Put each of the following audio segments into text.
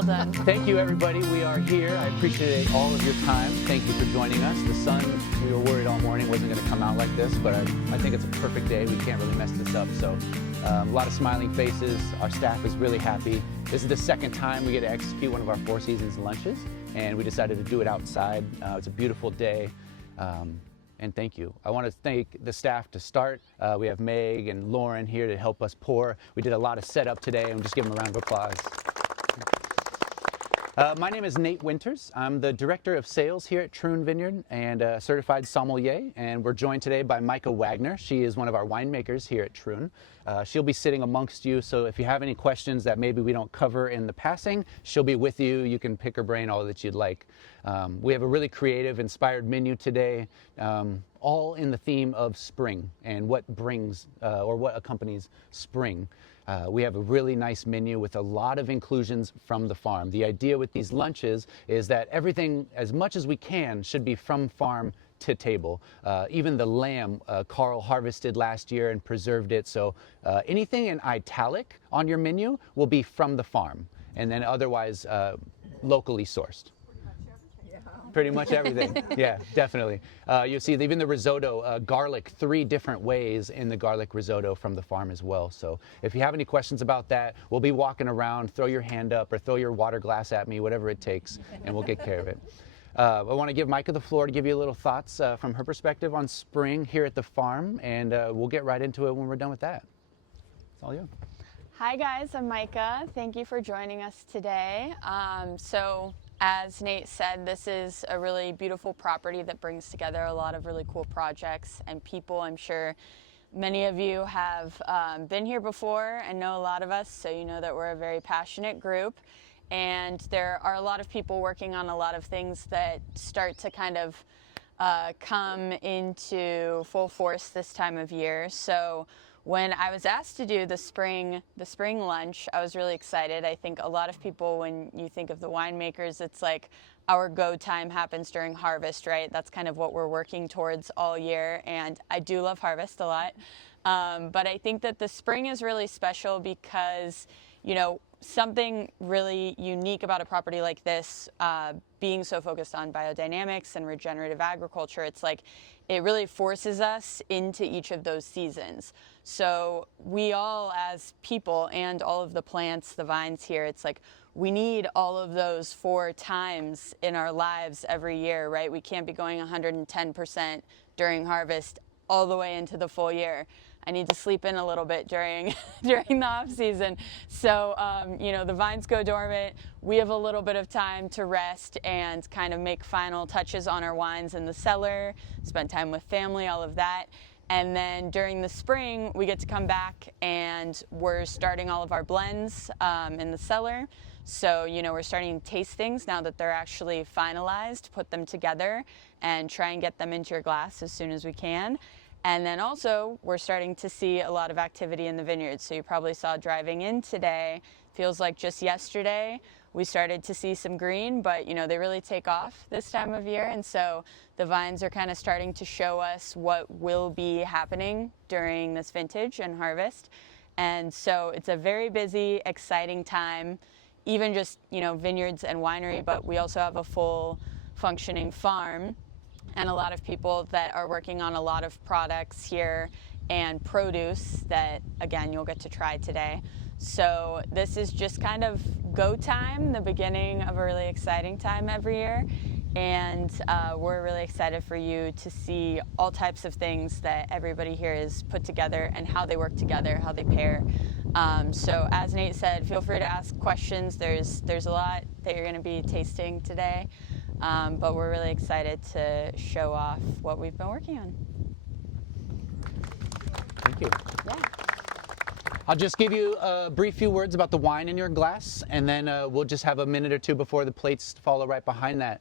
Well done. Thank you, everybody. We are here. I appreciate all of your time. Thank you for joining us. The sun, we were worried all morning wasn't going to come out like this, but I think it's a perfect day. We can't really mess this up. So a lot of smiling faces. Our staff is really happy. This is the second time we get to execute one of our Four Seasons lunches, and we decided to do it outside. It's a beautiful day. And thank you. I want to thank the staff to start. We have Meg and Lauren here to help us pour. We did a lot of setup today, and just give them a round of applause. My name is Nate Winters. I'm the Director of Sales here at Troon Vineyard and a certified sommelier, and we're joined today by Micah Wagner. She is one of our winemakers here at Troon. She'll be sitting amongst you, so if you have any questions that maybe we don't cover in the passing, she'll be with you. You can pick her brain all that you'd like. We have a really creative, inspired menu today, all in the theme of spring and what brings or what accompanies spring. We have a really nice menu with a lot of inclusions from the farm. The idea with these lunches is that everything, as much as we can, should be from farm to table. Even the lamb, Carl harvested last year and preserved it, so anything in italic on your menu will be from the farm, and then otherwise locally sourced. Pretty much everything. Yeah, definitely. You'll see even the risotto, garlic, 3 different ways in the garlic risotto from the farm as well. So if you have any questions about that, we'll be walking around. Throw your hand up or throw your water glass at me, whatever it takes, and we'll get care of it. I want to give Micah the floor to give you a little thoughts from her perspective on spring here at the farm, and we'll get right into it when we're done with that. It's all you. Hi guys, I'm Micah. Thank you for joining us today. As Nate said, this is a really beautiful property that brings together a lot of really cool projects and people. I'm sure many of you have been here before and know a lot of us, so you know that we're a very passionate group. And there are a lot of people working on a lot of things that start to kind of come into full force this time of year. So when I was asked to do the spring lunch, I was really excited. I think a lot of people, when you think of the winemakers, it's like our go time happens during harvest, right? That's kind of what we're working towards all year, and I do love harvest a lot. But I think that the spring is really special because, you know, something really unique about a property like this, being so focused on biodynamics and regenerative agriculture, it's like it really forces us into each of those seasons. So we all, as people, and all of the plants, the vines here, it's like we need all of those 4 times in our lives every year, right? We can't be going 110% during harvest all the way into the full year. I need to sleep in a little bit during the off season. So, you know, the vines go dormant. We have a little bit of time to rest and kind of make final touches on our wines in the cellar, spend time with family, all of that. And then during the spring, we get to come back and we're starting all of our blends in the cellar. So, you know, we're starting tastings now that they're actually finalized, put them together and try and get them into your glass as soon as we can. And then also, we're starting to see a lot of activity in the vineyard. So you probably saw driving in today, feels like just yesterday, we started to see some green, but you know, they really take off this time of year. And so the vines are kind of starting to show us what will be happening during this vintage and harvest. And so it's a very busy, exciting time, even just, you know, vineyards and winery, but we also have a full functioning farm. And a lot of people that are working on a lot of products here and produce that, again, you'll get to try today. So this is just kind of go time, the beginning of a really exciting time every year. And we're really excited for you to see all types of things that everybody here is put together and how they work together, how they pair. So as Nate said, feel free to ask questions. There's a lot that you're going to be tasting today. But we're really excited to show off what we've been working on. Thank you. Yeah. I'll just give you a brief few words about the wine in your glass, and then we'll just have a minute or two before the plates follow right behind that.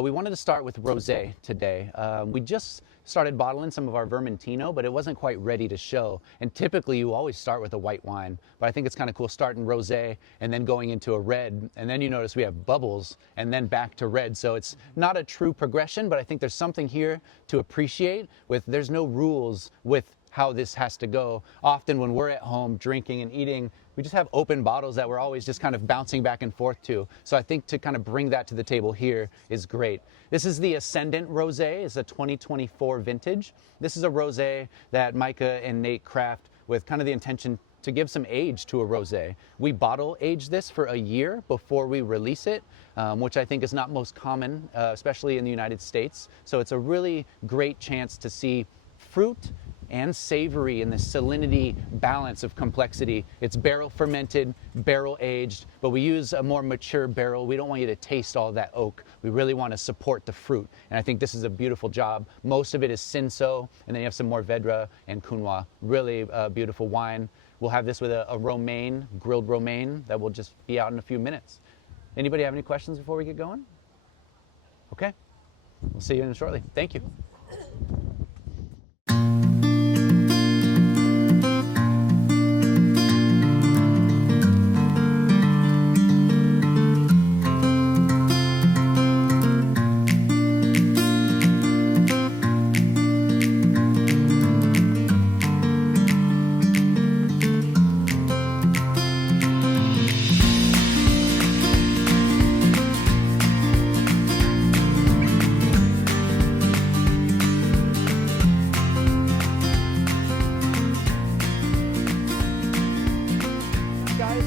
We wanted to start with rosé today. We just started bottling some of our Vermentino, but it wasn't quite ready to show. And typically you always start with a white wine, but I think it's kind of cool starting rosé and then going into a red, and then you notice we have bubbles and then back to red. So it's not a true progression, but I think there's something here to appreciate with there's no rules with how this has to go. Often when we're at home drinking and eating, we just have open bottles that we're always just kind of bouncing back and forth to. So I think to kind of bring that to the table here is great. This is the Ascendant Rosé. It's a 2024 vintage. This is a rosé that Micah and Nate craft with kind of the intention to give some age to a rosé. We bottle age this for a year before we release it, which I think is not most common, especially in the United States. So it's a really great chance to see fruit and savory in the salinity balance of complexity. It's barrel fermented, barrel aged, but we use a more mature barrel. We don't want you to taste all that oak. We really want to support the fruit. And I think this is a beautiful job. Most of it is Cinsault, and then you have some more Vedra and Counois. Really beautiful wine. We'll have this with a romaine, grilled romaine, that will just be out in a few minutes. Anybody have any questions before we get going? Okay, we'll see you in shortly. Thank you.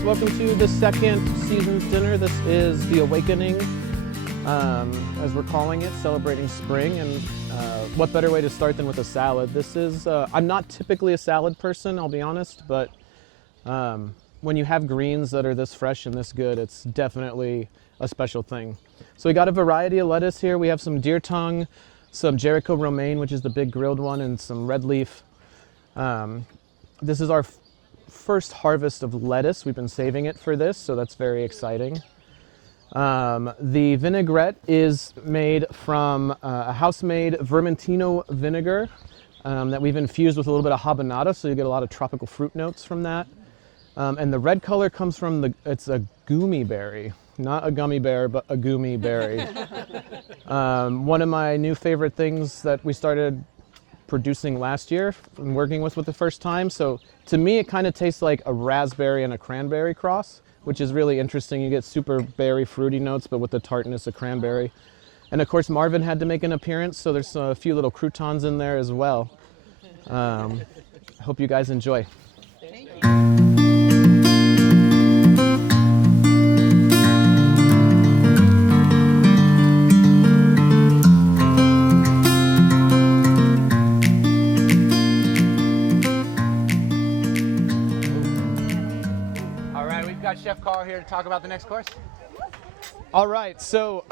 Welcome to the second season's dinner. This is the Awakening, as we're calling it, celebrating spring. And what better way to start than with a salad? This is, I'm not typically a salad person, I'll be honest, but when you have greens that are this fresh and this good, it's definitely a special thing. So we got a variety of lettuce here. We have some deer tongue, some Jericho romaine, which is the big grilled one, and some red leaf. This is our first harvest of lettuce. We've been saving it for this, so that's very exciting. The vinaigrette is made from a house-made Vermentino vinegar that we've infused with a little bit of habanada, so you get a lot of tropical fruit notes from that. And the red color comes from it's a gummy berry, not a gummy bear, but a gummy berry. One of my new favorite things that we started producing last year and working with the first time. So to me, it kind of tastes like a raspberry and a cranberry cross, which is really interesting. You get super berry fruity notes, but with the tartness of cranberry. And of course, Marvin had to make an appearance, so there's a few little croutons in there as well. I hope you guys enjoy. Chef Carl here to talk about the next course. All right, so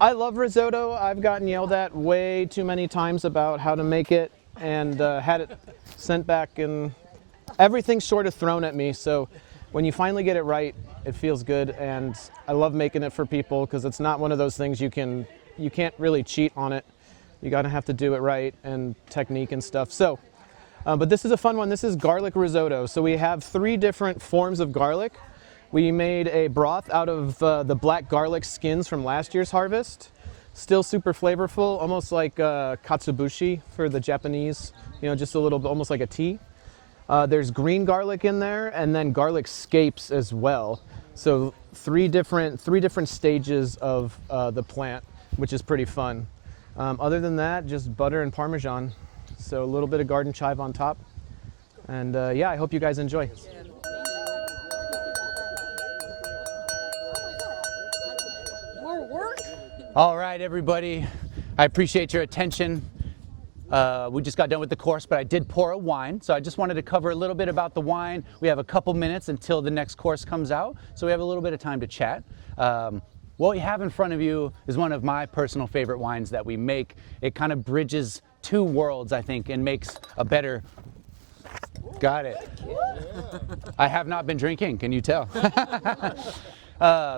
I love risotto. I've gotten yelled at way too many times about how to make it and had it sent back and everything's sort of thrown at me. So when you finally get it right, it feels good, and I love making it for people because it's not one of those things you can't really cheat on it. You gotta have to do it right and technique and stuff. So, but this is a fun one. This is garlic risotto. So we have 3 different forms of garlic. We made a broth out of the black garlic skins from last year's harvest. Still super flavorful, almost like katsubushi for the Japanese, you know, just a little, almost like a tea. There's green garlic in there, and then garlic scapes as well. So three different stages of the plant, which is pretty fun. Other than that, just butter and Parmesan. So a little bit of garden chive on top. And yeah, I hope you guys enjoy. All right, everybody, I appreciate your attention. We just got done with the course, but I did pour a wine, so I just wanted to cover a little bit about the wine. We have a couple minutes until the next course comes out, so we have a little bit of time to chat. What we have in front of you is one of my personal favorite wines that we make. It kind of bridges 2 worlds, I think, and makes a better... Got it. I have not been drinking, can you tell?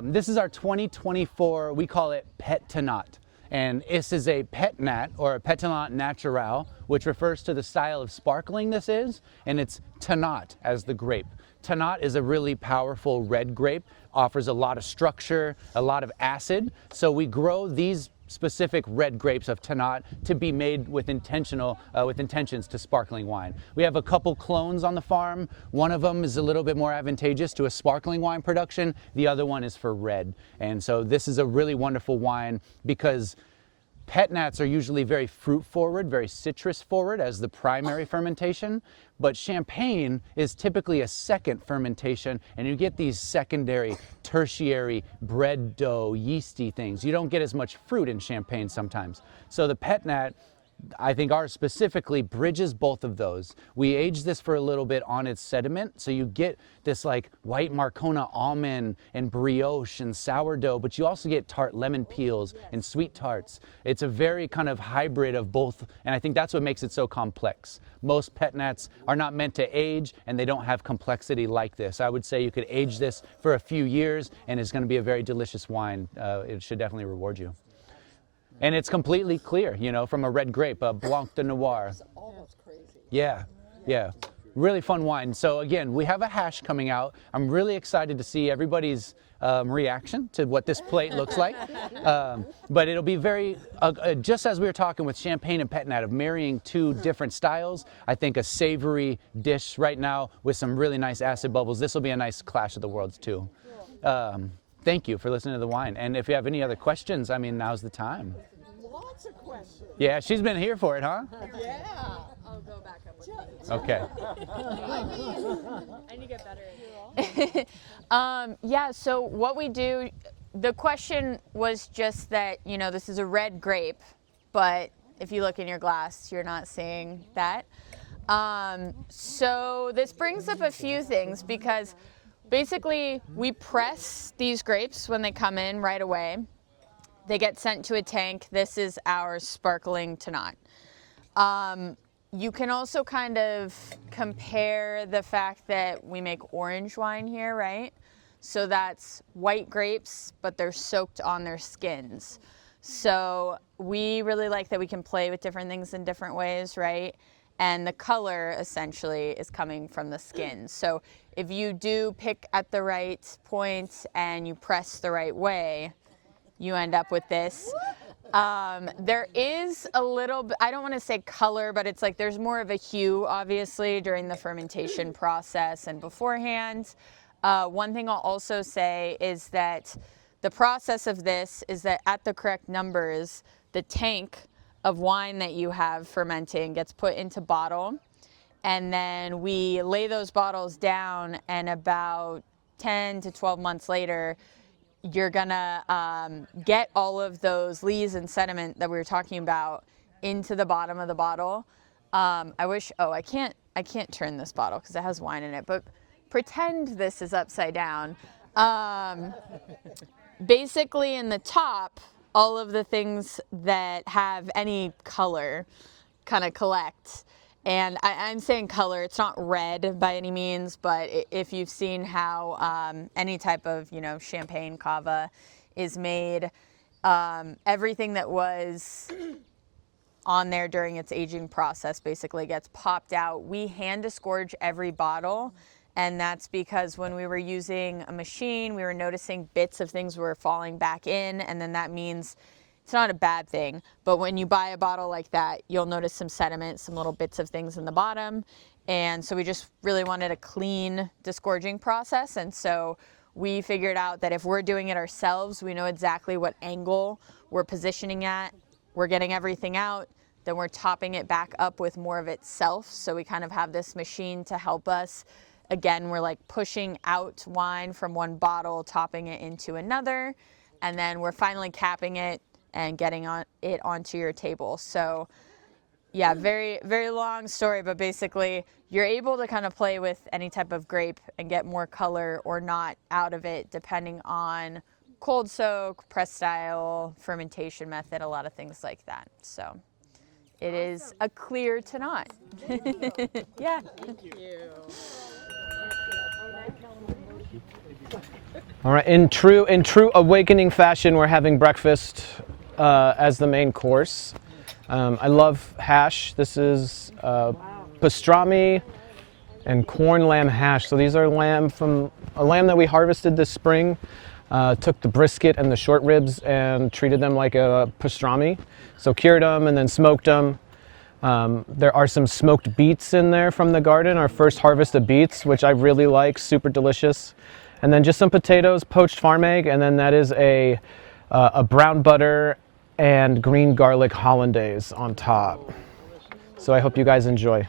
This is our 2024, we call it Pétillant. And this is a Pétillant, or a Pétillant Naturel, which refers to the style of sparkling this is, and it's Tannat as the grape. Tannat is a really powerful red grape, offers a lot of structure, a lot of acid. So we grow these specific red grapes of Tannat to be made with intentions to sparkling wine. We have a couple clones on the farm. One of them is a little bit more advantageous to a sparkling wine production. The other one is for red. And so this is a really wonderful wine because pet nats are usually very fruit forward, very citrus forward as the primary fermentation, but champagne is typically a second fermentation, and you get these secondary, tertiary bread dough, yeasty things. You don't get as much fruit in champagne sometimes. So the pet nat, I think ours specifically bridges both of those. We age this for a little bit on its sediment, so you get this like white Marcona almond and brioche and sourdough, but you also get tart lemon peels and sweet tarts. It's a very kind of hybrid of both, and I think that's what makes it so complex. Most pet nats are not meant to age, and they don't have complexity like this. I would say you could age this for a few years, and it's going to be a very delicious wine. It should definitely reward you. And it's completely clear, you know, from a red grape, a Blanc de Noir. It's almost crazy. Yeah, yeah. Really fun wine. So again, we have a hash coming out. I'm really excited to see everybody's reaction to what this plate looks like. But it'll be very, just as we were talking with champagne and pet nat of marrying two different styles, I think a savory dish right now with some really nice acid bubbles. This will be a nice clash of the worlds too. Thank you for listening to the wine. And if you have any other questions, I mean, now's the time. Lots of questions. Yeah, she's been here for it, huh? Yeah. I'll go back up with you. Okay. I need to get better at Yeah, so what we do, the question was just that, you know, this is a red grape, but if you look in your glass, you're not seeing that. So this brings up a few things because basically we press these grapes when they come in right away. They get sent to a tank. This is our sparkling Tannat. You can also kind of compare the fact that we make orange wine here, right? So that's white grapes, but they're soaked on their skins. So we really like that we can play with different things in different ways, right? And the color essentially is coming from the skin. So if you do pick at the right point and you press the right way, you end up with this. There is a little bit, I don't want to say color, but it's like there's more of a hue, obviously, during the fermentation process and beforehand. One thing I'll also say is that the process of this is that at the correct numbers, the tank of wine that you have fermenting gets put into bottle, and then we lay those bottles down, and about 10 to 12 months later, you're gonna get all of those lees and sediment that we were talking about into the bottom of the bottle. I wish, I can't turn this bottle because it has wine in it, but pretend this is upside down. Basically in the top, all of the things that have any color kind of collect. And I'm saying color, it's not red by any means, but if you've seen how any type of, you know, champagne cava is made, everything that was on there during its aging process basically gets popped out. We hand disgorge every bottle, and that's because when we were using a machine, we were noticing bits of things were falling back in, and then that means it's not a bad thing, but when you buy a bottle like that, you'll notice some sediment, some little bits of things in the bottom. And so we just really wanted a clean disgorging process. And so we figured out that if we're doing it ourselves, we know exactly what angle we're positioning at. We're getting everything out, then we're topping it back up with more of itself. So we kind of have this machine to help us. Again, we're like pushing out wine from one bottle, topping it into another, and then we're finally capping it and getting it onto your table. So yeah, very, very long story, but basically you're able to kind of play with any type of grape and get more color or not out of it depending on cold soak, press style, fermentation method, a lot of things like that. So it is a clear Tannat. Yeah. Thank you. All right, in true awakening fashion, we're having breakfast as the main course. I love hash. This is pastrami and corn lamb hash. So these are lamb that we harvested this spring. Took the brisket and the short ribs and treated them like a pastrami. So cured them and then smoked them. There are some smoked beets in there from the garden, our first harvest of beets, which I really like, super delicious. And then just some potatoes, poached farm egg, and then that is a brown butter and green garlic hollandaise on top. So I hope you guys enjoy.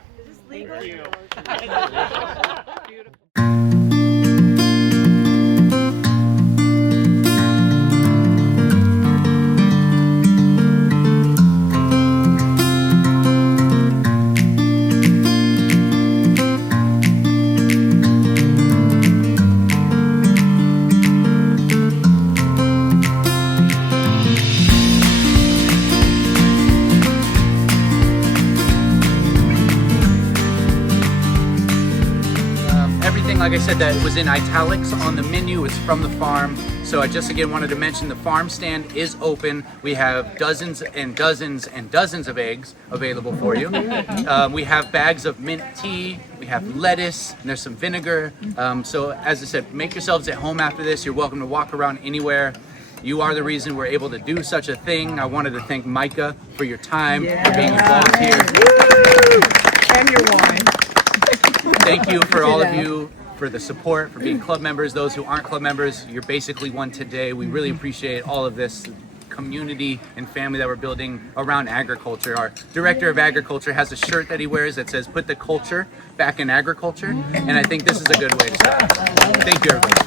Everything, like I said, that was in italics on the menu is from the farm. So I just again wanted to mention the farm stand is open. We have dozens and dozens and dozens of eggs available for you. We have bags of mint tea, we have lettuce, and there's some vinegar. So as I said, make yourselves at home after this. You're welcome to walk around anywhere. You are the reason we're able to do such a thing. I wanted to thank Micah for your time, for being involved here. And your wine. Thank you for all of you for the support, for being club members. Those who aren't club members, you're basically one today. We really appreciate all of this community and family that we're building around agriculture. Our director of agriculture has a shirt that he wears that says, "Put the culture back in agriculture," and I think this is a good way to start. Thank you, everybody.